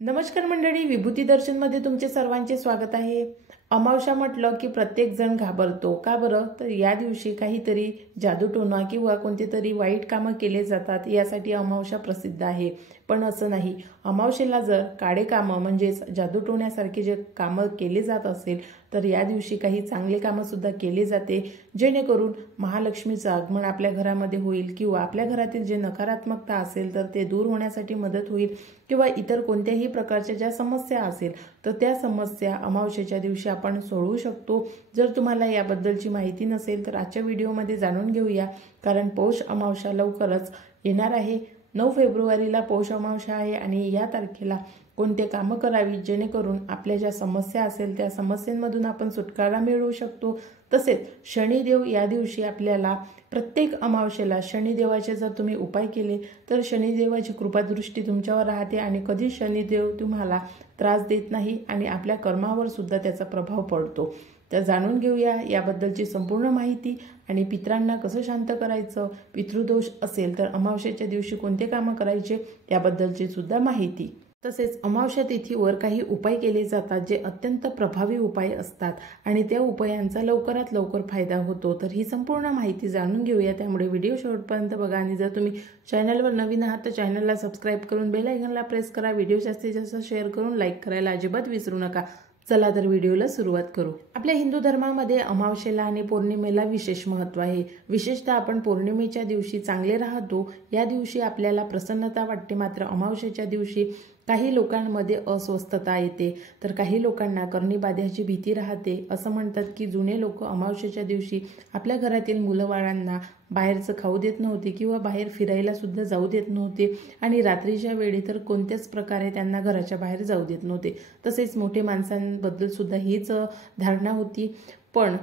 नमस्कार मंडळी, विभूती दर्शन मध्ये तुमचे सर्वांचे स्वागत आहे। अमावस्या म्हटलं की प्रत्येक जण घाबरतो। का बरं? तर या दिवशी काहीतरी जादूटोणा किंवा कोणते तरी वाईट कामं केले जातात, यासाठी अमावस्या प्रसिद्ध आहे। पण असं नाही, अमावस्येला जर काळे कामं म्हणजेच जादूटोण्यासारखे जे कामं केले जात असेल तर या दिवशी काही चांगले कामं सुद्धा केले जाते, जेणेकरून महालक्ष्मीचं आगमन आपल्या घरामध्ये होईल किंवा आपल्या घरातील जे नकारात्मकता असेल तर ते दूर होण्यासाठी मदत होईल किंवा इतर कोणत्याही प्रकारच्या ज्या समस्या असेल तर त्या समस्या अमावस्येच्या दिवशी आपण सोडवू शकतो। जर तुम्हाला याबद्दलची माहिती नसेल तर आजच्या व्हिडिओमध्ये जाणून घेऊया, कारण पौष अमावस्या लवकरच येणार आहे। 9 फेब्रुवारीला पौष अमावस्या आहे आणि या तारखेला कोणते कामं करावी जेणेकरून आपल्या ज्या समस्या असेल त्या समस्यांमधून आपण सुटकारा मिळवू शकतो। तसेच शनिदेव या दिवशी आपल्याला प्रत्येक अमावस्येला शनिदेवाचे जर तुम्ही उपाय केले तर शनिदेवाची कृपादृष्टी तुमच्यावर राहते आणि कधी शनिदेव तुम्हाला त्रास देत नाही आणि आपल्या कर्मावर सुद्धा त्याचा प्रभाव पडतो। तर जाणून घेऊया याबद्दलची संपूर्ण माहिती आणि पितरांना कसं शांत करायचं, पितृदोष असेल तर अमावस्येच्या दिवशी कोणते कामं करायचे याबद्दलची सुद्धा माहिती। तसेच अमावस्या तिथीवर काही उपाय केले जातात जे अत्यंत प्रभावी उपाय असतात आणि त्या उपायांचा लवकरात लवकर फायदा होतो। तर ही संपूर्ण माहिती जाणून घेऊया, त्यामुळे व्हिडिओ शेवटपर्यंत बघा आणि जर तुम्ही चॅनलवर नवीन आहात तर चॅनलला सबस्क्राईब करून बेल आयकॉनला प्रेस करा। व्हिडिओ जास्तीत जास्त शेअर करून लाईक करायला अजिबात विसरू नका। चला तर व्हिडिओला सुरुवात करू। आपल्या हिंदू धर्मामध्ये अमावस्येला आणि पौर्णिमेला विशेष महत्त्व आहे। विशेषतः आपण पौर्णिमेच्या दिवशी चांगले राहतो, या दिवशी आपल्याला प्रसन्नता वाटते। मात्र अमावस्येच्या दिवशी काही लोकांमध्ये अस्वस्थता येते, तर काही लोकांना कर्णीबाध्याची भीती राहते। असं म्हणतात की जुने लोक अमावस्येच्या दिवशी आपल्या घरातील मुलंबाळांना बाहेरचं खाऊ देत नव्हते किंवा बाहेर फिरायला सुद्धा जाऊ देत नव्हते आणि रात्रीच्या वेळी तर कोणत्याच प्रकारे त्यांना घराच्या बाहेर जाऊ देत नव्हते। तसेच मोठे माणसांबद्दल सुद्धा हीच धारणा होती। पण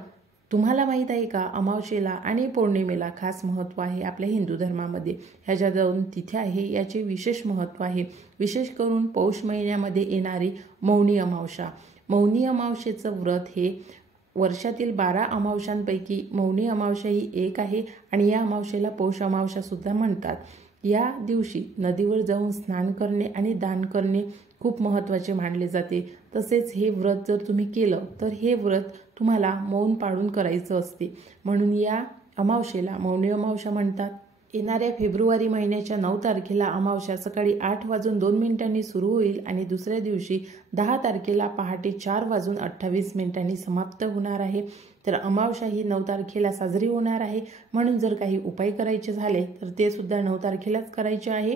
तुम्हाला माहित आहे का, अमावस्येला आणि पौर्णिमेला खास महत्त्व आहे आपल्या हिंदू धर्मामध्ये। ह्या ज्या 2 तिथी आहे याचे विशेष महत्त्व आहे। विशेष करून पौष महिन्यामध्ये येणारी मौनी अमावस्या। मौनी अमावस्येचं व्रत हे वर्षातील 12 अमावस्यांपैकी मौनी अमावस्या ही एक आहे आणि या अमावस्येला पौष अमावस्या सुद्धा म्हणतात। या दिवशी नदीवर जाऊन स्नान करणे आणि दान करणे खूप महत्त्वाचे मानले जाते। तसेच हे व्रत जर तुम्ही केलं तर हे व्रत तुम्हाला मौन पाळून करायचं असते, म्हणून या अमावस्येला मौनी अमावस्या म्हणतात। येणाऱ्या फेब्रुवारी महिन्याच्या 9 तारखेला अमावस्या सकाळी 8:02 सुरू होईल आणि दुसऱ्या दिवशी 10 तारखेला पहाटे 4:28 समाप्त होणार आहे। तर अमावस्या ही 9 तारखेला साजरी होणार आहे, म्हणून जर काही उपाय करायचे झाले तर ते सुद्धा 9 तारखेलाच करायचे आहे।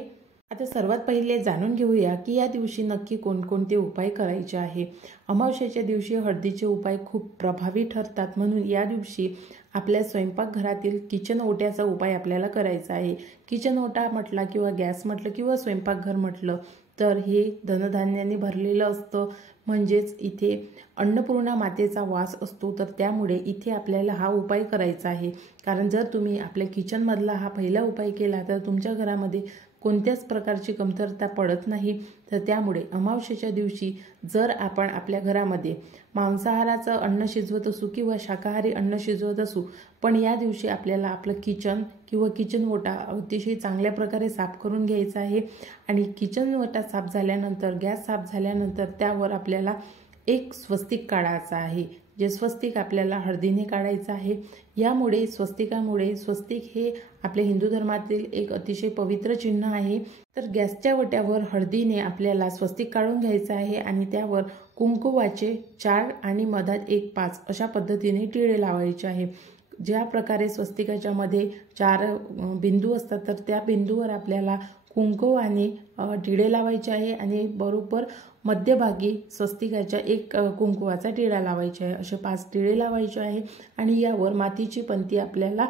आता सर्वात पहिले जाणून घेऊया की या दिवशी नक्की कोणकोणते उपाय करायचे आहे। अमावस्येच्या दिवशी हळदीचे उपाय खूप प्रभावी ठरतात, म्हणून या दिवशी आपल्या स्वयंपाकघरातील किचन ओट्याचा उपाय आपल्याला करायचा आहे। किचन ओटा म्हटला किंवा गॅस म्हटलं किंवा स्वयंपाकघर म्हटलं तर हे धनधान्याने भरलेलं असतं, म्हणजेच इथे अन्नपूर्णा मातेचा वास असतो। तर त्यामुळे इथे आपल्याला हा उपाय करायचा आहे, कारण जर तुम्ही आपल्या किचनमधला हा पहिला उपाय केला तर तुमच्या घरामध्ये कोणत्याच प्रकारची कमतरता पडत नाही। तर त्यामुळे अमावस्येच्या दिवशी जर आपण आपल्या घरामध्ये मांसाहाराचं अन्न शिजवत असू किंवा शाकाहारी अन्न शिजवत असू, पण या दिवशी आपल्याला आपलं किचन किंवा किचन ओटा अतिशय चांगल्या प्रकारे साफ करून घ्यायचा आहे आणि किचन ओटा साफ झाल्यानंतर, गॅस साफ झाल्यानंतर त्यावर आपल्याला एक स्वस्तिक काढायचा आहे, जे स्वस्तिक आपल्याला हळदीने काढायचं आहे। यामुळे स्वस्तिक हे आपल्या हिंदू धर्मातील एक अतिशय पवित्र चिन्ह आहे। तर गॅसच्या ओट्यावर हळदीने आपल्याला स्वस्तिक काढून घ्यायचं आहे आणि त्यावर कुंकुवाचे 4 आणि मधात 1 5 अशा पद्धतीने टिळे लावायचे आहे। ज्या प्रकारे स्वस्तिकाच्या मध्ये 4 बिंदू असतात तर त्या बिंदूवर आपल्याला कुंकुवाने टिळे लावायचे आहे आणि बरोबर मध्यभागी स्वस्तिकाच्या 1 कुंकुवाचा टिळा लावायचा आहे। असे 5 टिळे लावायचे आहे आणि यावर मातीची पंती आपल्याला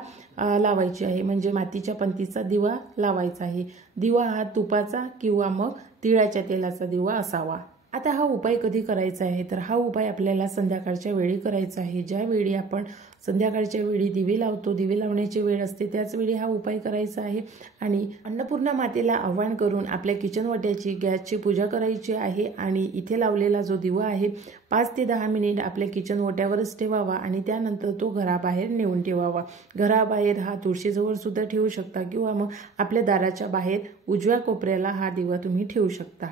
लावायची आहे, म्हणजे मातीच्या पंतीचा दिवा लावायचा आहे। दिवा हा तुपाचा किंवा मग तिळाच्या तेलाचा दिवा असावा। आता हा उपाय कधी करायचा आहे, तर हा उपाय आपल्याला संध्याकाळच्या वेळी करायचा आहे। ज्या वेळी आपण संध्याकाळच्या वेळी दिवे लावतो, दिवे लावण्याची वेळ असते त्याच वेळी हा उपाय करायचा आहे आणि अन्नपूर्णा मातेला आवाहन करून आपल्या किचन वाट्याची गॅसची पूजा करायची आहे आणि इथे लावलेला जो दिवा आहे 5 ते 10 मिनिट आपल्या किचन ओट्यावरच ठेवावा आणि त्यानंतर तो घराबाहेर नेऊन ठेवावा। घराबाहेर हा तुळशीजवळ सुद्धा ठेवू शकता किंवा मग आपल्या दाराच्या बाहेर उजव्या कोपऱ्याला हा दिवा तुम्ही ठेवू शकता।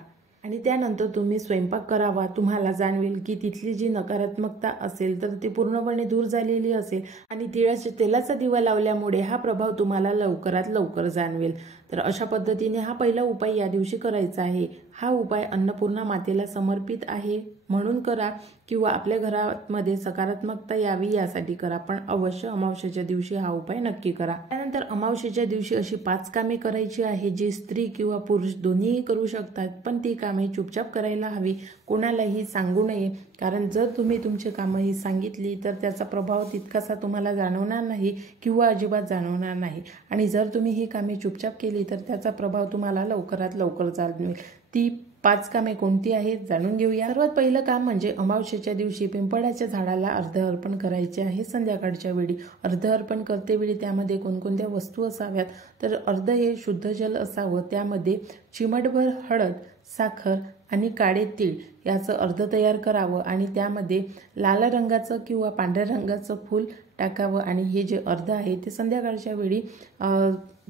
आणि त्यानंतर तुम्ही स्वयंपाक करावा. तुम्हाला जाणवेल की तिथली जी नकारात्मकता असेल तर ती पूर्णपणे दूर झालेली असेल आणि तिळाच्या तेलाचा दिवा लावल्यामुळे हा प्रभाव तुम्हाला लवकरात लवकर जाणवेल. तर अशा पद्धतीने हा पहिला उपाय या दिवशी करायचा आहे. हा उपाय अन्नपूर्णा मातेला समर्पित आहे म्हणून करा किंवा आपल्या घरामध्ये सकारात्मकता यावी यासाठी करा, पण अवश्य अमावस्येच्या दिवशी हा उपाय नक्की करा. त्यानंतर अमावस्येच्या दिवशी अशी 5 कामे करायची आहे जी स्त्री किंवा पुरुष दोन्हीही करू शकतात, पण ती कामे चुपचाप करायला हवी, कोणालाही सांगू नये. कारण जर तुम्ही तुमची कामं ही सांगितली तर त्याचा प्रभाव तितकासा तुम्हाला जाणवणार नाही किंवा अजिबात जाणवणार नाही. आणि जर तुम्ही ही कामे चुपचाप केली तर त्याचा प्रभाव तुम्हाला लवकरात लवकर जाणवेल. ती 5 कामे कोणती आहेत जाणून घेऊया. सर्वात पहिलं काम म्हणजे अमावस्येच्या दिवशी पिंपळाच्या झाडाला अर्ध अर्पण करायचे आहे. संध्याकाळच्या वेळी अर्ध अर्पण करते वेळी त्यामध्ये कोणकोणत्या वस्तू असाव्यात तर अर्ध हे शुद्ध जल असावं, त्यामध्ये चिमटभर हळद, साखर आणि काळे तीळ याचं अर्ध तयार करावं आणि त्यामध्ये लाल रंगाचं किंवा पांढऱ्या रंगाचं फूल टाकावं आणि हे जे अर्ध आहे ते संध्याकाळच्या वेळी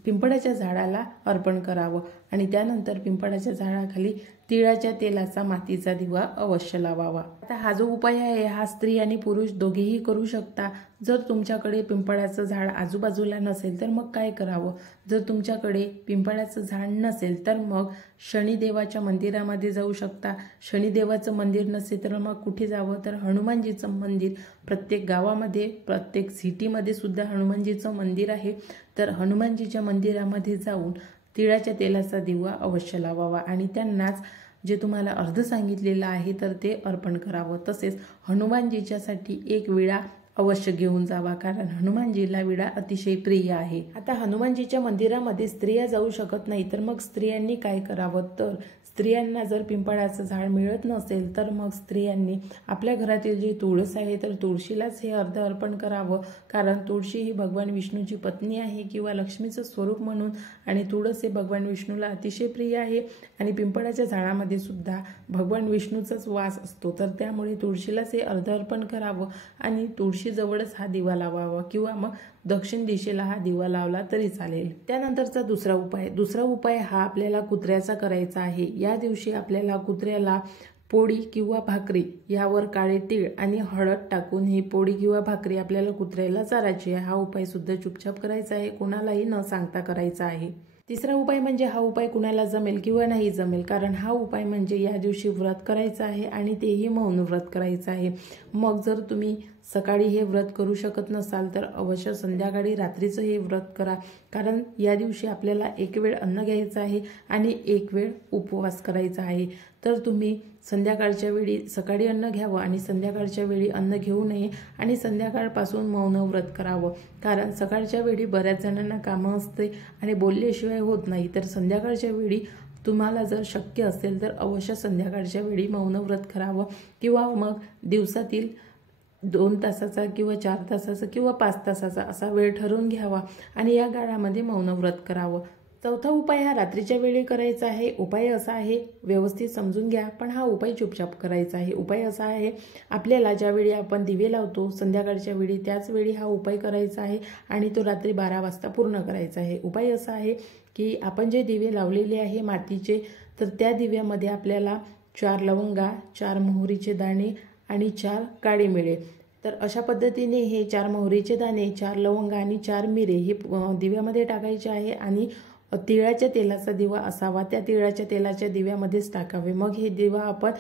पिंपळाच्या झाडाला अर्पण करावं आणि त्यानंतर पिंपळाच्या झाडाखाली तिळाच्या तेलाचा मातीचा दिवा अवश्य लावावा. आता हा जो उपाय आहे हा स्त्री आणि पुरुष दोघेही करू शकता. जर तुमच्याकडे पिंपळाचं झाड आजूबाजूला नसेल तर मग काय करावं? जर तुमच्याकडे पिंपळाचं झाड नसेल तर मग शनिदेवाच्या मंदिरामध्ये जाऊ शकता. शनिदेवाचं मंदिर नसेल तर मग कुठे जावं तर हनुमानजीचं मंदिर, प्रत्येक गावामध्ये प्रत्येक सिटीमध्ये सुद्धा हनुमानजीचं मंदिर आहे. तर हनुमानजीच्या मंदिरामध्ये जाऊन तिळाच्या तेलाचा दिवा अवश्य लावावा आणि त्यांनाच जे तुम्हाला अर्ध सांगितलेलं आहे तर ते अर्पण करावं. तसेच हनुमानजीच्यासाठी एक विडा अवश्य घेऊन जावा, कारण हनुमानजीला विडा अतिशय प्रिय आहे. आता हनुमानजीच्या मंदिरामध्ये स्त्रिया जाऊ शकत नाही तर मग स्त्रियांनी काय करावं तर स्त्रियांना जर पिंपळाचं झाड मिळत नसेल तर मग स्त्रियांनी आपल्या घरातील जी तुळस आहे तर तुळशीलाच हे अर्ध अर्पण करावं, कारण तुळशी ही भगवान विष्णूची पत्नी आहे किंवा लक्ष्मीचं स्वरूप म्हणून आणि तुळस हे भगवान विष्णूला अतिशय प्रिय आहे आणि पिंपळाच्या झाडामध्ये सुद्धा भगवान विष्णूचाच वास असतो. तर त्यामुळे तुळशीलाच हे अर्ध अर्पण करावं आणि तुळशी जवळच हा दिवा लावावा किंवा मग दक्षिण दिशेला हा दिवा लावला तरी चालेल. त्यानंतरचा दुसरा उपाय हा आपल्याला कुत्र्याचा करायचा आहे. या दिवशी आपल्याला कुत्र्याला पोळी किंवा भाकरी यावर काळे तीळ आणि हळद टाकून ही पोळी किंवा भाकरी आपल्याला कुत्र्याला चारायची आहे. हा उपाय सुद्धा चुपचाप करायचा आहे, कोणालाही न सांगता करायचा आहे. तिसरा उपाय म्हणजे हा उपाय कुणाला जमेल किंवा नाही जमेल, कारण हा उपाय म्हणजे या दिवशी व्रत करायचं आहे आणि तेही मौन व्रत करायचं आहे. मग जर तुम्ही सकाळी हे व्रत करू शकत नसाल तर अवश्य संध्याकाळी रात्रीचं हे व्रत करा, कारण या दिवशी आपल्याला एक वेळ अन्न घ्यायचं आहे आणि एक वेळ उपवास करायचा आहे. तर तुम्ही संध्याकाळच्या वेळी सकाळी अन्न घ्यावं आणि संध्याकाळच्या वेळी अन्न घेऊ नये आणि संध्याकाळपासून मौन व्रत करावं, कारण सकाळच्या वेळी बऱ्याच जणांना कामं असते आणि बोलल्याशिवाय होत नाही. तर संध्याकाळच्या वेळी तुम्हाला जर शक्य असेल तर अवश्य संध्याकाळच्या वेळी मौन व्रत करावं किंवा मग दिवसातील 2 तासाचा किंवा 4 तासाचा किंवा 5 तासाचा असा वेळ ठरवून घ्यावा आणि या काळामध्ये मौन व्रत करावं. चौथा उपाय हा रात्रीच्या वेळी करायचा आहे. उपाय असा आहे, व्यवस्थित समजून घ्या, पण हा उपाय चुपचाप करायचा आहे. उपाय असा आहे, आपल्याला ज्यावेळी आपण दिवे लावतो संध्याकाळच्या वेळी त्याच वेळी हा उपाय करायचा आहे आणि तो रात्री 12 वाजता पूर्ण करायचा आहे. उपाय असा आहे की आपण जे दिवे लावलेले आहे मातीचे तर त्या दिव्यामध्ये आपल्याला 4 लवंगा, 4 मोहरीचे दाणे आणि 4 काळे मिरे, तर अशा पद्धतीने हे 4 मोहरीचे दाणे, 4 लवंगा आणि 4 मिरे हे दिव्यामध्ये टाकायचे आहे आणि तिळाच्या तेलाचा दिवा असावा, त्या तिळाच्या तेलाच्या दिव्यामध्येच टाकावे. मग हे दिवा आपण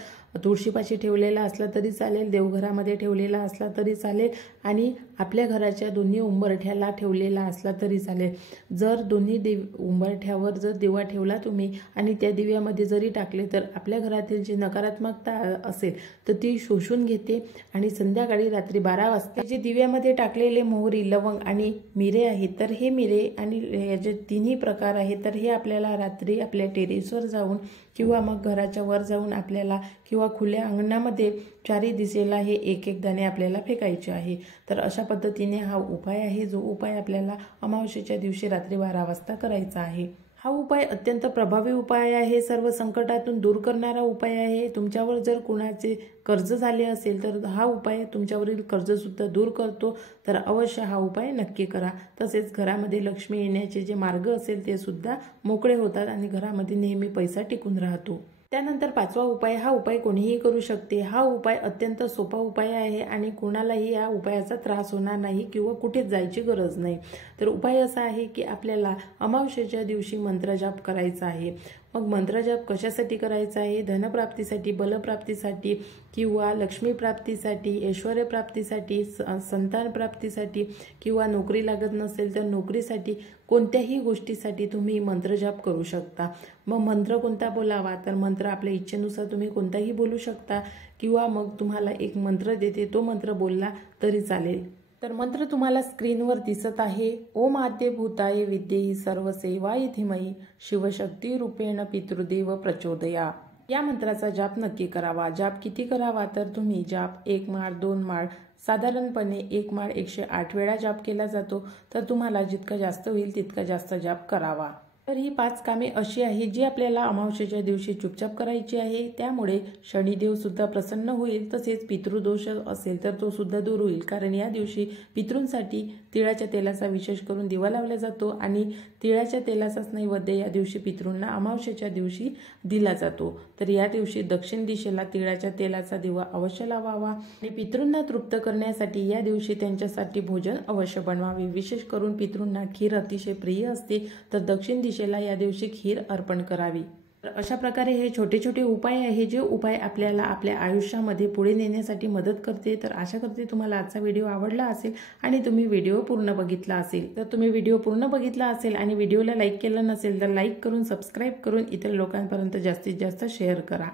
तुळशीपाशी ठेवलेला असला तरी चालेल, देवघरामध्ये ठेवलेला असला तरी चालेल आणि आपल्या घराच्या दोन्ही उंबरठ्याला ठेवलेला असला तरी चालेल. जर दोन्ही उंबरठ्यावर जर दिवा ठेवला तुम्ही आणि त्या दिव्यामध्ये जरी टाकले तर आपल्या घरातील जी नकारात्मकता असेल तर ती शोषून घेते आणि संध्याकाळी रात्री 12 वाजता जे दिव्यामध्ये टाकलेले मोहरी, लवंग आणि मिरे आहेत तर हे मिरे आणि याचे तिन्ही प्रकार आहेत तर हे आपल्याला रात्री आपल्या टेरेसवर जाऊन किंवा मग घराच्या वर जाऊन आपल्याला किंवा खुल्या अंगणामध्ये 4ही दिशेला हे एक एक दाणे आपल्याला फेकायचे आहे. तर अशा पद्धतीने हा उपाय आहे, जो उपाय आपल्याला अमावस्येच्या दिवशी रात्री 12 वाजता करायचा आहे. हा उपाय अत्यंत प्रभावी उपाय आहे, सर्व संकटातून दूर करणारा उपाय आहे. तुमच्यावर जर कुणाचे कर्ज झाले असेल तर हा उपाय तुमच्यावरील कर्ज सुद्धा दूर करतो. तर अवश्य हा उपाय नक्की करा. तसेच घरामध्ये लक्ष्मी येण्याचे जे मार्ग असेल ते सुद्धा मोकळे होतात आणि घरामध्ये नेहमी पैसा टिकून राहतो. त्यानंतर 5वा उपाय, हा उपाय कोणीही करू शकते। हा उपाय अत्यंत सोपा उपाय आहे आणि कोणालाही या उपायाचा त्रास होणार नाही किंवा कुठेच जायची गरज नाही। तर उपाय असा आहे की आपल्याला अमावस्येच्या दिवशी मंत्रजाप करायचा आहे। मग मंत्रजाप कशासाठी करायचा आहे? धनप्राप्तीसाठी, बलप्राप्तीसाठी किंवा लक्ष्मी प्राप्तीसाठी, ऐश्वर्य प्राप्तीसाठी, संतान प्राप्तीसाठी किंवा नोकरी लागत नसेल तर नोकरीसाठी, कोणत्याही गोष्टीसाठी तुम्ही मंत्रजाप करू शकता। मग मंत्र कोणता बोलावा? तर मंत्र आपल्या इच्छेनुसार तुम्ही कोणताही बोलू शकता किंवा मग तुम्हाला एक मंत्र देते, तो मंत्र बोलला तरी चालेल। तर मंत्र तुम्हाला स्क्रीनवर दिसत आहे। ओम आद्य भूताय विद्येहि सर्वसेवाय धीमहि शिवशक्ती रूपेण पितृदेव प्रचोदया। या मंत्राचा जाप नक्की करावा। जाप किती करावा? तर तुम्ही जाप 1 माळ 2 माळ, साधारणपणे 1 माळ 108 वेळा जाप केला जातो। तर तुम्हाला जितका जास्त होईल तितका जास्त जाप करावा। तर ही 5 कामे अशी आहेत जी आपल्याला अमावस्येच्या दिवशी चुपचाप करायची आहे। त्यामुळे शनिदेव सुद्धा प्रसन्न होईल, तसेच पितृदोष असेल तर तो सुद्धा दूर होईल। कारण या दिवशी पितृंसाठी तिळाच्या तेलाचा विशेष करून दिवा लावला जातो आणि तिळाच्या तेलाचाच नैवेद्य या दिवशी पितृंना अमावस्येच्या दिवशी दिला जातो। तर या दिवशी दक्षिण दिशेला तिळाच्या तेलाचा दिवा अवश्य लावावा आणि पितृंना तृप्त करण्यासाठी या दिवशी त्यांच्यासाठी भोजन अवश्य बनवावे। विशेष करून पितृंना खीर अतिशय प्रिय असते, तर दक्षिण दिशेला या दिवशी खीर अर्पण करावी। तर अशा प्रकारे हे छोटे छोटे उपाय आहे, जे उपाय आपल्याला आपल्या आयुष्यामध्ये पुढे नेण्यासाठी मदत करते। तर आशा करते तुम्हाला आजचा व्हिडिओ आवडला असेल आणि तुम्ही व्हिडिओ पूर्ण बघितला असेल। तर तुम्ही व्हिडिओ पूर्ण बघितला असेल आणि व्हिडिओला लाईक केलं नसेल तर लाईक करून, सबस्क्राईब करून इतर लोकांपर्यंत जास्तीत जास्त शेअर करा।